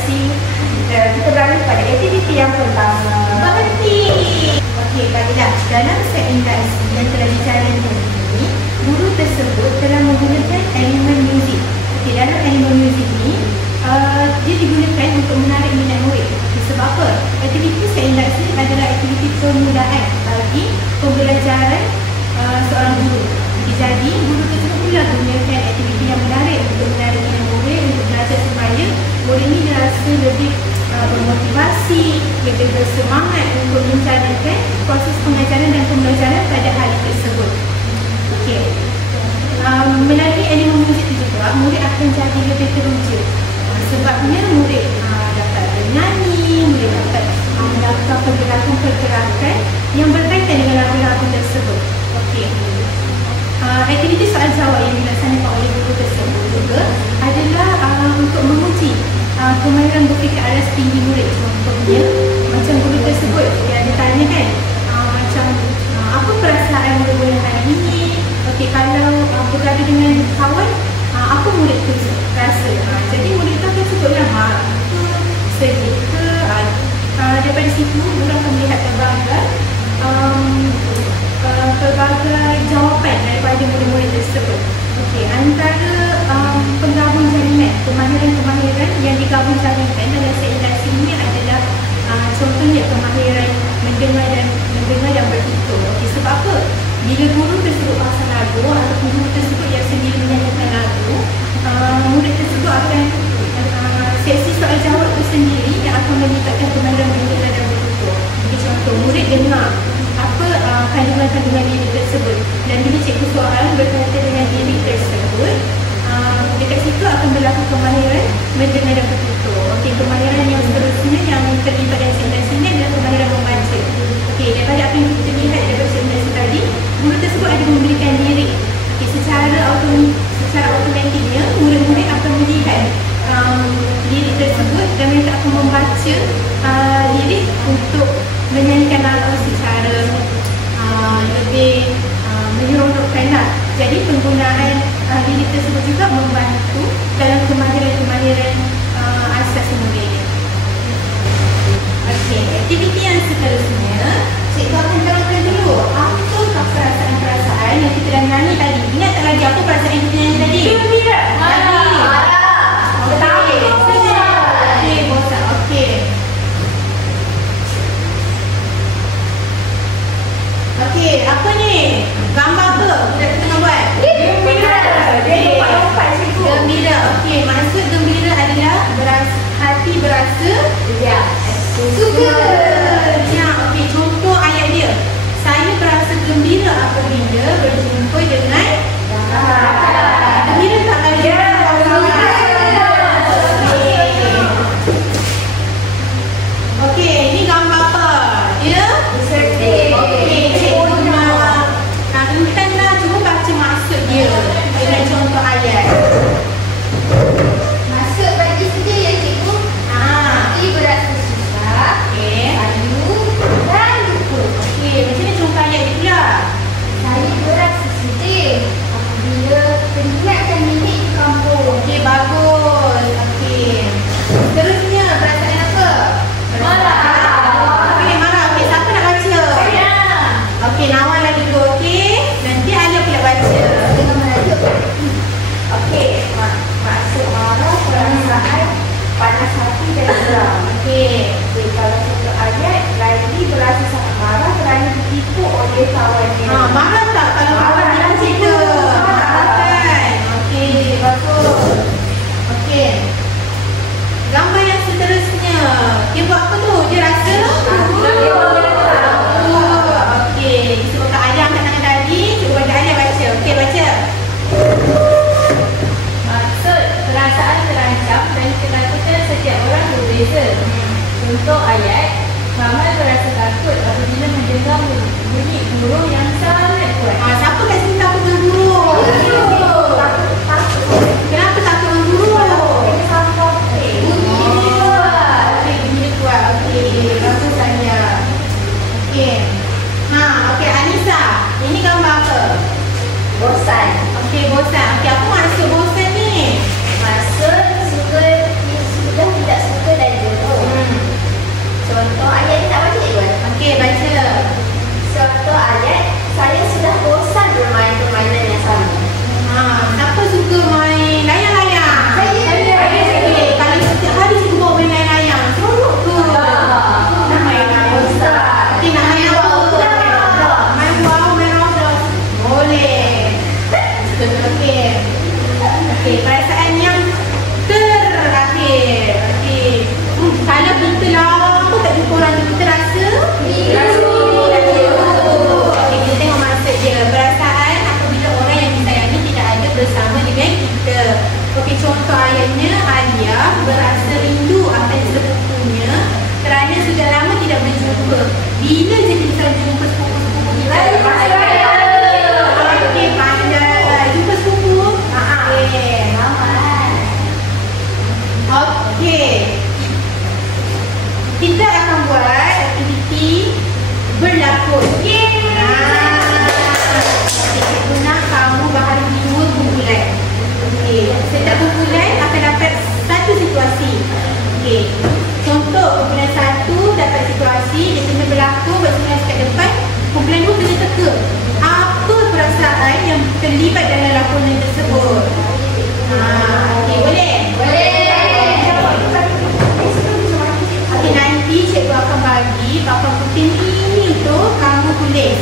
kasih. Kita beralih pada aktiviti yang pertama. Berhenti. Okey, baiklah. Dalam set interaksi yang telah dijalankan ini, guru tersebut telah menggunakan elemen muzik. Okey, dalam elemen muzik ini, dia digunakan untuk menarik minat murid. Sebab apa? Aktiviti set interaksi adalah aktiviti permulaan bagi pembelajaran seorang guru. Jadi, guru tersebut pula gunakan aktiviti yang menarik untuk menarik minat murid untuk belajar supaya murid ini rasa lebih bermotivasi, lebih bersemangat untuk menjalankan proses pengajaran dan pembelajaran pada hari tersebut. Okey. Melalui elemen muzik itu juga, murid akan jadi lebih teruja. Sebabnya murid dapat bernyanyi, murid dapat melakukan pergerakan-pergerakan yang berkaitan dengan lagu-lagu tersebut. Okey. Aktiviti soal jawab yang dilaksanakan oleh guru tersebut juga adalah untuk menguji kemahiran berfikir alas tinggi murid. Contohnya, macam guru tersebut dia ditanya kan, macam apa perasaan murid hari ini? Okey, kalau bergaduh dengan kawan, apa murid tu rasa? Jadi murid tu akan sebutlah marah ke, sedih ke. Daripada situ, guru akan melihat pelbagai jawapan daripada murid-murid tersebut. Okey, antara penggabung jaringan, kemahiran-kemahiran yang digabung jaringan dalam set interaksi ini adalah contohnya kemahiran mendengar dan bertutur. Okey, sebab apa? Bila guru tersebut pasang lagu ataupun guru tersebut yang sendiri menyanyikan lagu, murid tersebut akan sesi soal jawab itu sendiri yang akan melibatkan kemahiran mendengar dan bertutur. Okey, contoh, murid dengar apa kandungan-kandungan lirik tersebut dan bila cikgu soal berkaitan dengan lirik tersebut, dekat situ akan berlaku kemahiran mendengar dan bertutur. Okey, kemahiran yang seterusnya yang terlibat dalam set interaksi ini adalah kemahiran membaca. Okey, daripada apa yang kita lihat daripada set interaksi tadi, guru tersebut ada memberikan lirik. Okey, secara automatiknya murid-murid akan melihat lirik tersebut dan mereka akan membaca lirik untuk menyanyikan lagu secara lebih menyeronokkanlah. Jadi penggunaan lirik tersebut juga membantu dalam kemahiran-kemahiran asas murid. Okey, aktiviti yang seterusnya, cikgu akan terangkan dulu apakah perasaan-perasaan yang kita dah nyanyi tadi. Ingat tak lagi apa perasaan yang kita nyanyi tadi? Gembira, marah, ketawa, okey, bosan. Okey. Okey, apa ni? Gambar apa? Kita tengah buat? Gembira. Gembira. Okey, maksud gembira adalah hati berasa suka. Ya, okey, contoh ayat dia. Saya berasa gembira apabila berjumpa dengan gembira tak kalian? Okey, ini gambar apa? Dia sedih. Okey, cikgu nak intanlah cuba baca maksud dia dengan contoh ayat. Maksud bagi sedih ya cikgu. Hati berasa susah. Okey. Lalu dan lupa. Okey, macam ni contoh ayat dia pula. Saya berasa sedih apabila teringatkan nenek di kampung. Okey, bagus. Okey. Seterusnya, perasaan apa? Marah. Okey, marah. Okey, siapa nak baca? Saya. Okey, Nawal lagi dulu. Okey. Nanti Alia pula baca. Dengan merajuk. Okey. Maksud marah perasaan panas hati dan geram. Okey. Kalau satu ayat, Laili berasa sangat marah kerana ditipu oleh kawannya. Marah tak kalau kawan dia cerita? Marah kan? Okey, bagus. Okey. Gambar yang seterusnya. Dia buat apa tu? Dia rasa? Okey. Disebabkan Alia angkat tangan tadi, cuba bagi Alia baca. Okey, baca. Maksud perasaan terancam dan ketakutan setiap orang berbeza. Untuk ayat, Kamal berasa takut apabila mendengar bunyi burung yang sangat kuat. Siapa kat sini takut dengan burung? Kenapa takut dengan burung? Bunyi kuat. Okey, bagus saja. Okey. Okey, Anissa. Ini gambar apa? Bosan. Okey, bosan. Okey, apa maksud bosan ni? Maksud sudah tidak suka Okey. Kita akan buat aktiviti berlakon. Cikgu nak kamu bahagi 2 kumpulan. Okey, setiap kumpulan akan dapat satu situasi. Okey. Contoh kumpulan 1 dapat situasi dia kena berlakon bersimulasi kat depan. Kumpulan 2 kena teka apa perasaan yang terlibat dalam lakonan tersebut. Okey, boleh? Okey, nanti cikgu akan bagi papan putih ni untuk kamu tulis.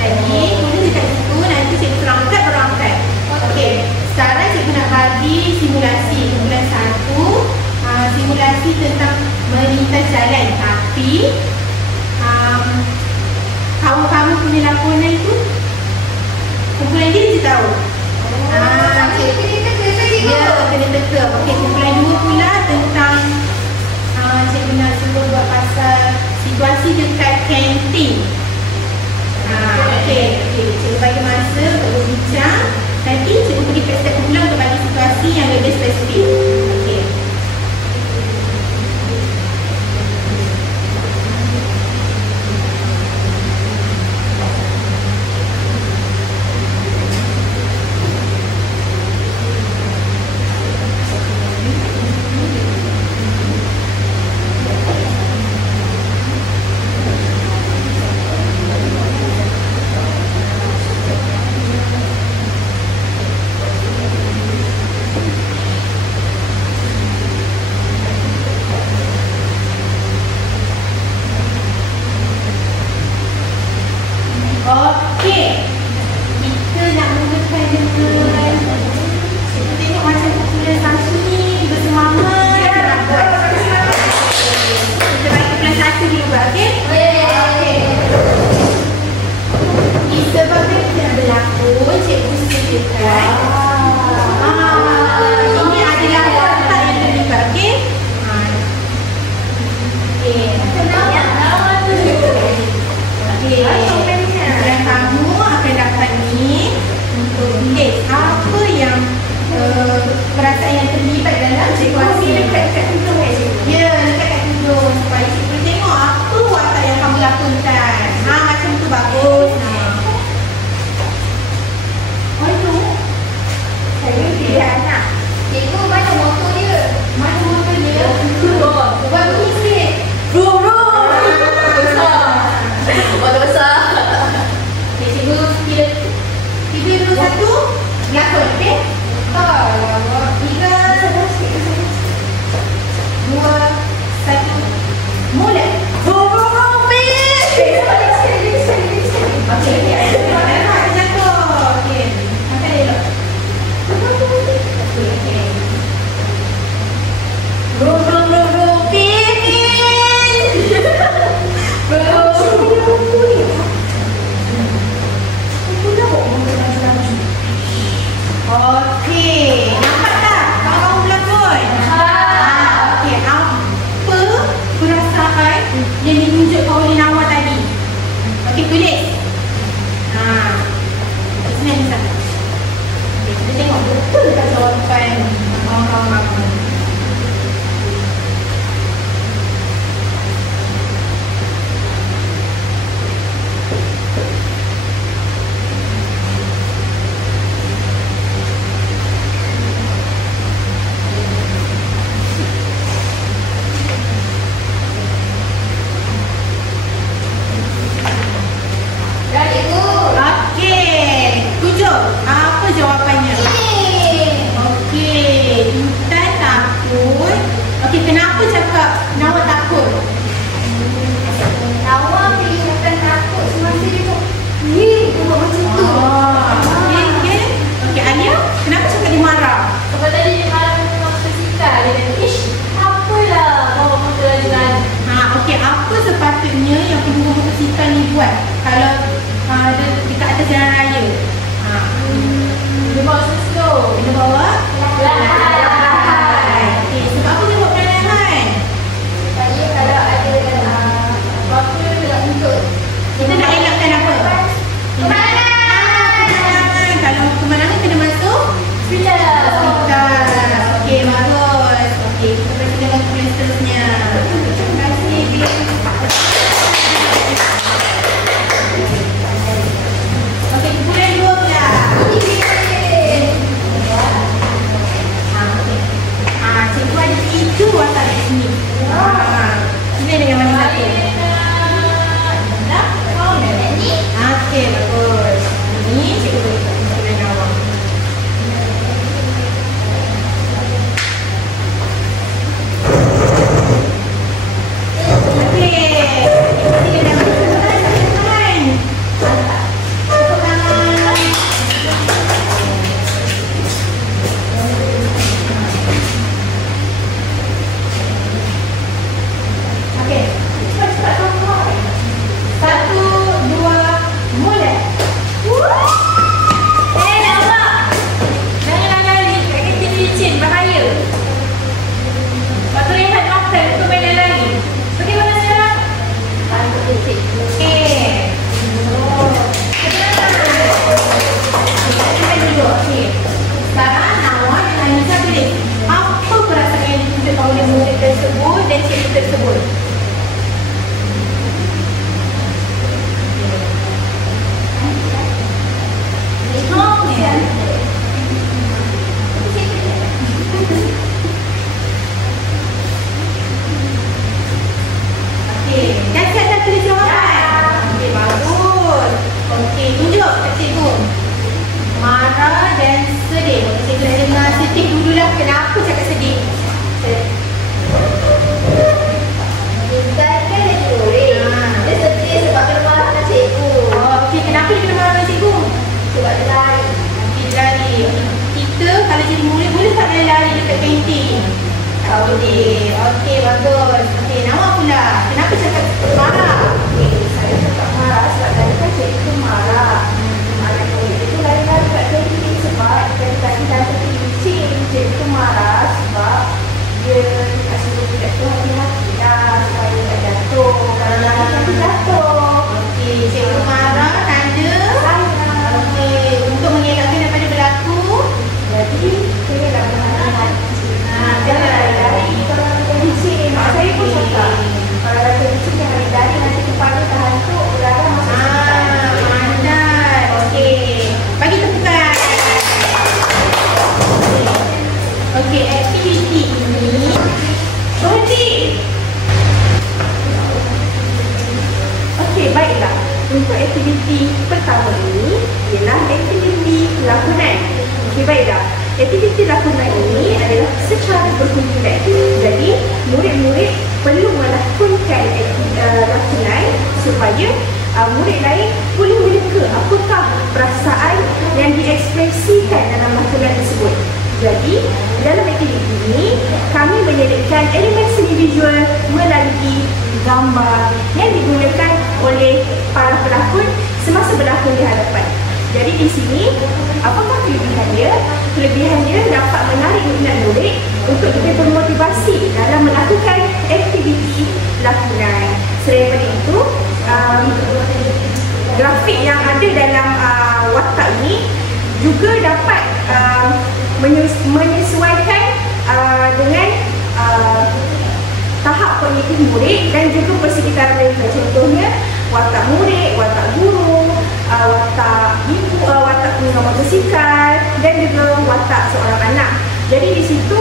Jadi tulis dekat situ, nanti cikgu terangkat berangkat. Okey, sekarang cikgu nak bagi simulasi kumpulan 1. Simulasi tentang melintas jalan, tapi kamu punya lakonan tu kumpulan dia je tahu. Ya, kena teka. Okey, kumpulan 2 pula tentang cikgu nak suruh buat pasal situasi dekat kantin. Okey, cikgu bagi masa untuk berbincang. Nanti cikgu pergi ke setiap kumpulan untuk bagi situasi yang lebih spesifik. Okey. Okey, kita nak mulakan dengan cikgu tengok macam kumpulan 1 ni bersemangat nak buat. Kita bagi kumpulan 1 dulu buat, okey? Okey. Disebabkan kita nak berlakon, cikgu sediakan ini adalah watak yang terlibat, okey? Okey. Okey. Dan kamu akan dapat ni untuk tulis apa yang perasaan yang terlibat dalam situasi. Dekat tudung ya, dekat tudung supaya cikgu tengok apa watak yang kamu lakonkan. Macam tu bagus. Tu saya pilihan nak. Cikgu mana motor dia? Mana motor dia? Buat bunyi sikit. Besar. Cikgu tiga dulu satu lakon, okey? 3, 2, 1 mula. Okey, jatuh. Okey, makan elok. Okey. Okey, nampak tak kamu berlakon? Okey, apa perasaan yang ditunjukkan oleh Nawa tadi? Okey, tulis. Senang ni satu. Okey, kita tengok betul tak jawapan kawan-kawan aku. Apa jawapannya? Okey, Intan takut. Okey, kenapa cakap Nawa takut? Nawa pilih bukan takut semasa dia cakap ni buat macam tu. Okey. Okey, Alia, kenapa cakap dia marah? Sebab tadi dia marah dengan motosikal. Dia kata, ish, apalah bawa motor laju-laju. Okey, apa sepatutnya yang pengguna motosikal ni buat kalau dekat atas jalan raya? Dia bawa slow. Dia bawa perlahan. Okey, sebab apa dia bawa perlahan? Saya kalau ada apa untuk Kita nak elakkan apa? Kemalangan. Kalau kemalangan kena masuk hospital. Okey, bagus. Okey, kita seterusnya. Terima kasih, Bin. Okey, kumpulan 2 pula. Cikgu ada 3 watak di sini. Pilih dengan mana satu? Okey, bagus. Ini cikgu boleh kumpulan awak. Okey. Ini dah berjalan teman-teman. Tepuk tangan. Okey. Cepat-cepat kawan-kawan. 1, 2, mulai. Nampak? Jangan lari kat kereta licin, bahaya. Waktu rehat makan, tu main lari. Pergi mana sekarang? Bantu cikgu. Okey. Kita dulu. Okey. Sekarang awak dan Anissa boleh. Apa perasaan yang ditunjukkan oleh murid tersebut dan cikgu tersebut? Okey, dah siap dah tulis jawapan? Okey, bagus. Okey, tunjuk kat cikgu. Marah dan sedih. Cikgu nak dengar sedih dululah. Kenapa cakap sedih? Bukan kan lagi murid. Dia sedih sebab kena marah dengan cikgu. Oh, okey, kenapa dia kena marah dengan cikgu? Sebab dia lari. Okey, lari. Kita kalau jadi murid boleh tak lari dekat kantin? Tak boleh. Okey, bagus. Okey, nama pula. Kenapa cakap marah? Saya cakap marah sebab tadi kan cikgu marah. Anak murid itu lari-lari kat kantin sebab dia tadi dah terpincin. Cikgu marah sebab dia kasih budak tu hati-hati dah supaya tak jatuh. Kalau lari nanti jatuh. Okey, cikgu marah tanda. Okey, untuk mengelakkan daripada berlaku. Jadi saya dah berhati-hati. Jangan lari-lari kalau ada licin. Mak saya pun cakap kalau ada licin jangan lari nanti kepala terhantuk udara masuk sekitar. Pandai. Okey, bagi tepukan. Okey, aktiviti ini berhenti. Okey, baiklah. Untuk aktiviti pertama ini ialah aktiviti lakonan. Okey, baiklah. Aktiviti lakonan ini adalah secara berkumpulan. Jadi, murid-murid perlu melakonkan lakonan supaya murid lain boleh mereka apakah perasaan yang diekspresikan dalam lakonan tersebut. Jadi, dalam aktiviti ini, kami menyediakan elemen seni visual melalui gambar yang digunakan oleh para pelakon semasa berlakon di hadapan. Jadi di sini, apakah kelebihannya? Kelebihannya dapat menarik minat murid untuk lebih bermotivasi dalam melakukan aktiviti lakonan. Selain daripada itu, grafik yang ada dalam watak ini juga dapat menyesuaikan dengan tahap kognitif murid dan juga persekitaran mereka. Contohnya, watak murid, watak guru, watak ibu, watak pengguna motosikal dan juga watak seorang anak. Jadi di situ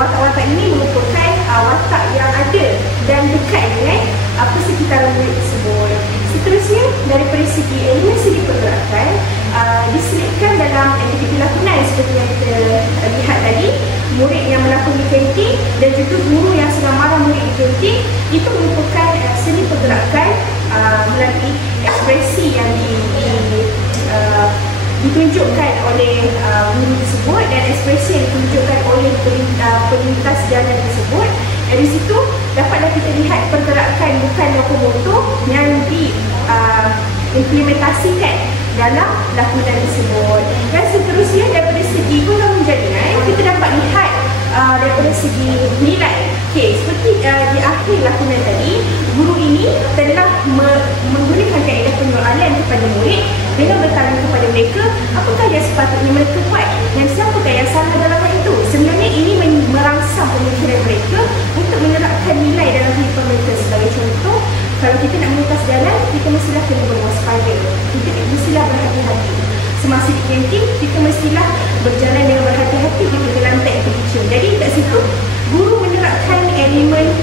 watak-watak ini merupakan watak yang ada dan dekat dengan persekitaran murid tersebut. Seterusnya, daripada segi elemen segi pergerakan diselipkan dalam aktiviti lakonan seperti yang kita lihat tadi. Murid yang melakon di kantin dan juga guru yang sedang marah murid di kantin, itu merupakan seni pergerakan melalui ekspresi yang ditunjukkan oleh guru tersebut dan ekspresi yang ditunjukkan oleh pelintas jalan tersebut. Dari situ dapatlah kita lihat pergerakan bukan lokomotor yang diimplementasikan dalam lakonan tersebut. Dan seterusnya, daripada segi penggabung jaringan, kita dapat lihat daripada segi nilai. Okey, seperti di akhir lakonan tadi, guru ini telah menggunakan kaedah penyoalan kepada murid dengan bertanya kepada mereka apakah yang sepatutnya mereka buat dan siapakah yang salah dalam hal itu. Sebenarnya ini merangsang pemikiran mereka untuk menyerap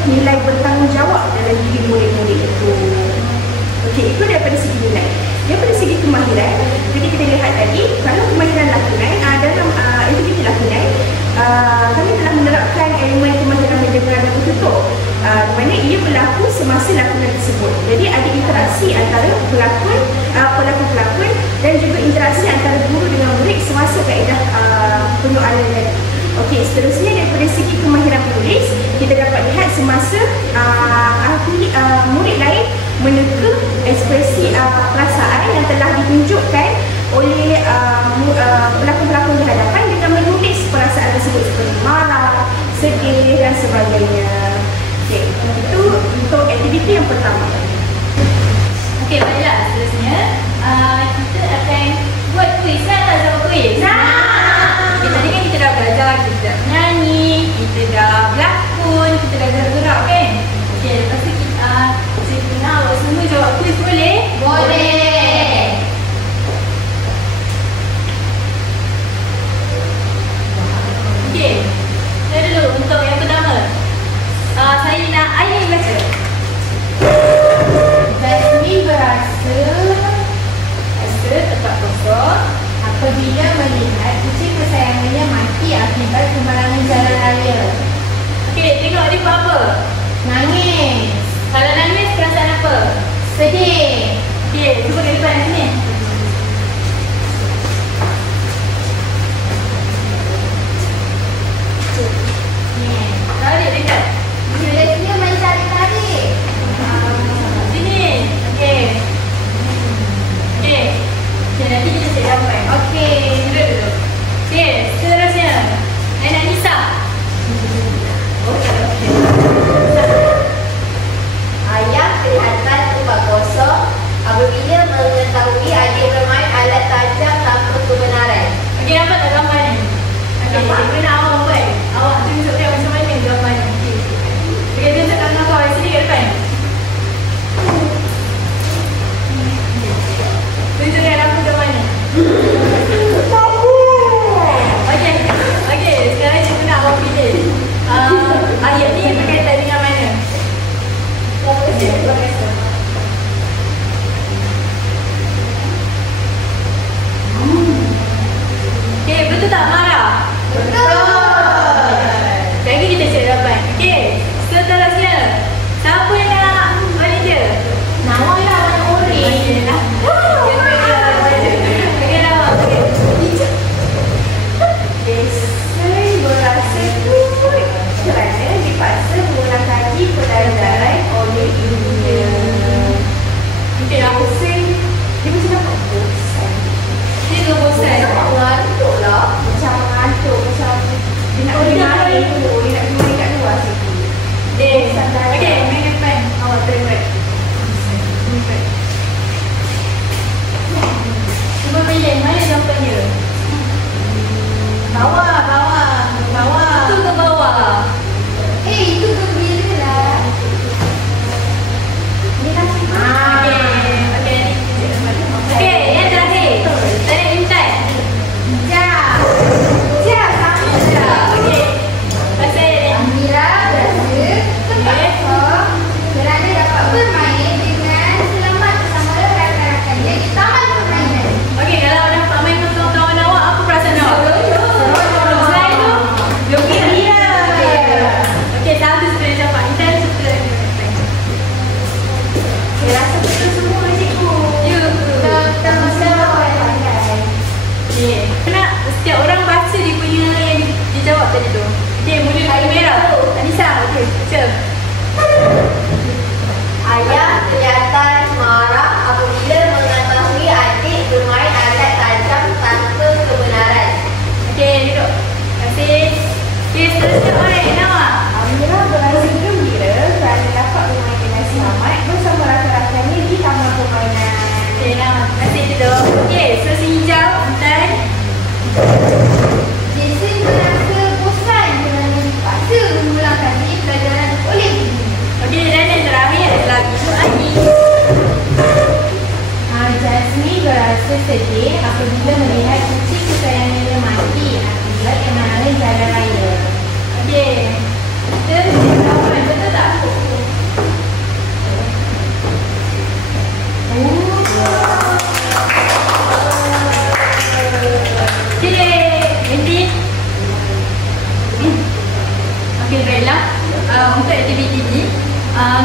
nilai bertanggungjawab dalam diri murid-murid itu. Okey, itu daripada segi nilai. Daripada segi kemahiran, jadi kita lihat tadi, kalau kemahiran lakonan, dalam aktiviti lakonan, kami telah menerapkan elemen kemahiran mendengar dan bertutur, di mana ia berlaku semasa lakonan tersebut. Jadi ada interaksi antara pelakon-pelakon dan juga interaksi antara guru dengan murid semasa kaedah penyoalan tadi. Okey, seterusnya daripada segi kemahiran penulis, kita dapat lihat semasa murid lain meneka ekspresi perasaan yang telah ditunjukkan oleh pelakon-pelakon di hadapan dengan menulis perasaan tersebut seperti marah, sedih dan sebagainya. Okey, itu untuk aktiviti yang pertama. Okey, baiklah, seterusnya kita akan buat kuis kan? Tak tahu kuis? Okay, tadi kan kita dah belajar, kita dah menyanyi, kita dah berlakon, kita dah gerak-gerak kan? Okey, lepas tu saya nak awak semua jawab kuis, boleh? Boleh. Okey, saya dulu untuk yang pertama. Saya nak Ayin baca. Jasmine berasa tempat kosong. apabila melihat kucing kesayangannya mati akibat kemalangan jalan raya. Okey, tengok dia buat apa? Nangis, Kalau nangis, perasaan apa? sedih, Okey, cuba ke depan sini. Tarik dekat. selesnya mencari-cari. Sini. Okey. Okey. Okey, nanti kita cek gambar. Okey. Duduk dulu. Okey, seterusnya. Anak Nisa. Okey. Ayah kelihatan tempat kosong apabila mengetahui adik bermain alat tajam tanpa kebenaran. Okey, nampak tak gambar ni? Okey, Nampak. mana awak buat? Awak tunjukkan macam mana gambar ni. Okey.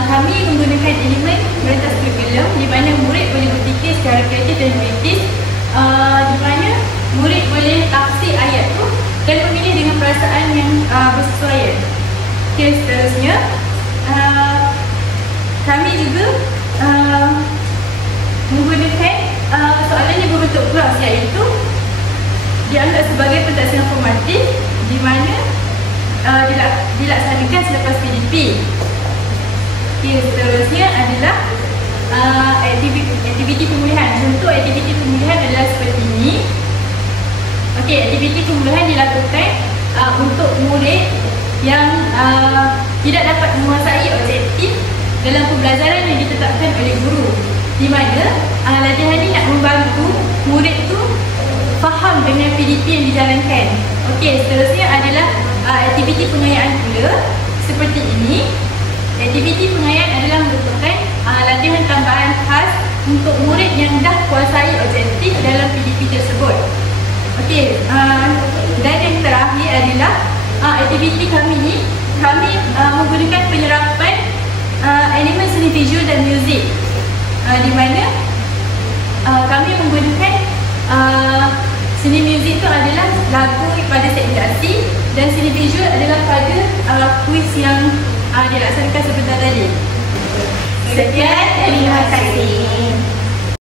kami menggunakan elemen pentas kurikulum di mana murid boleh berfikir secara kreatif dan kritis, di mana murid boleh tafsir ayat tu dan memilih dengan perasaan yang bersesuaian. Okay, seterusnya kami juga menggunakan soalan yang berbentuk clause, iaitu dianggap sebagai pentaksiran formatif di mana dilaksanakan selepas PDP. Okay, seterusnya adalah aktiviti pemulihan. Bentuk aktiviti pemulihan adalah seperti ini. Okey, aktiviti pemulihan dilakukan untuk murid yang tidak dapat menguasai objektif dalam pembelajaran yang ditetapkan oleh guru, di mana latihan ini nak membantu murid tu faham dengan PDP yang dijalankan. Okey, seterusnya adalah aktiviti pengayaan pula seperti ini. Aktiviti pengayaan adalah merupakan latihan tambahan khas untuk murid yang dah kuasai objektif dalam PDP tersebut. Okey, dan yang terakhir adalah aktiviti kami ni, kami menggunakan penyerapan elemen seni visual dan muzik, di mana kami menggunakan seni muzik itu adalah lagu pada segmentasi dan seni visual adalah pada kuis yang dilaksanakan sebentar tadi. Sekian, terima kasih.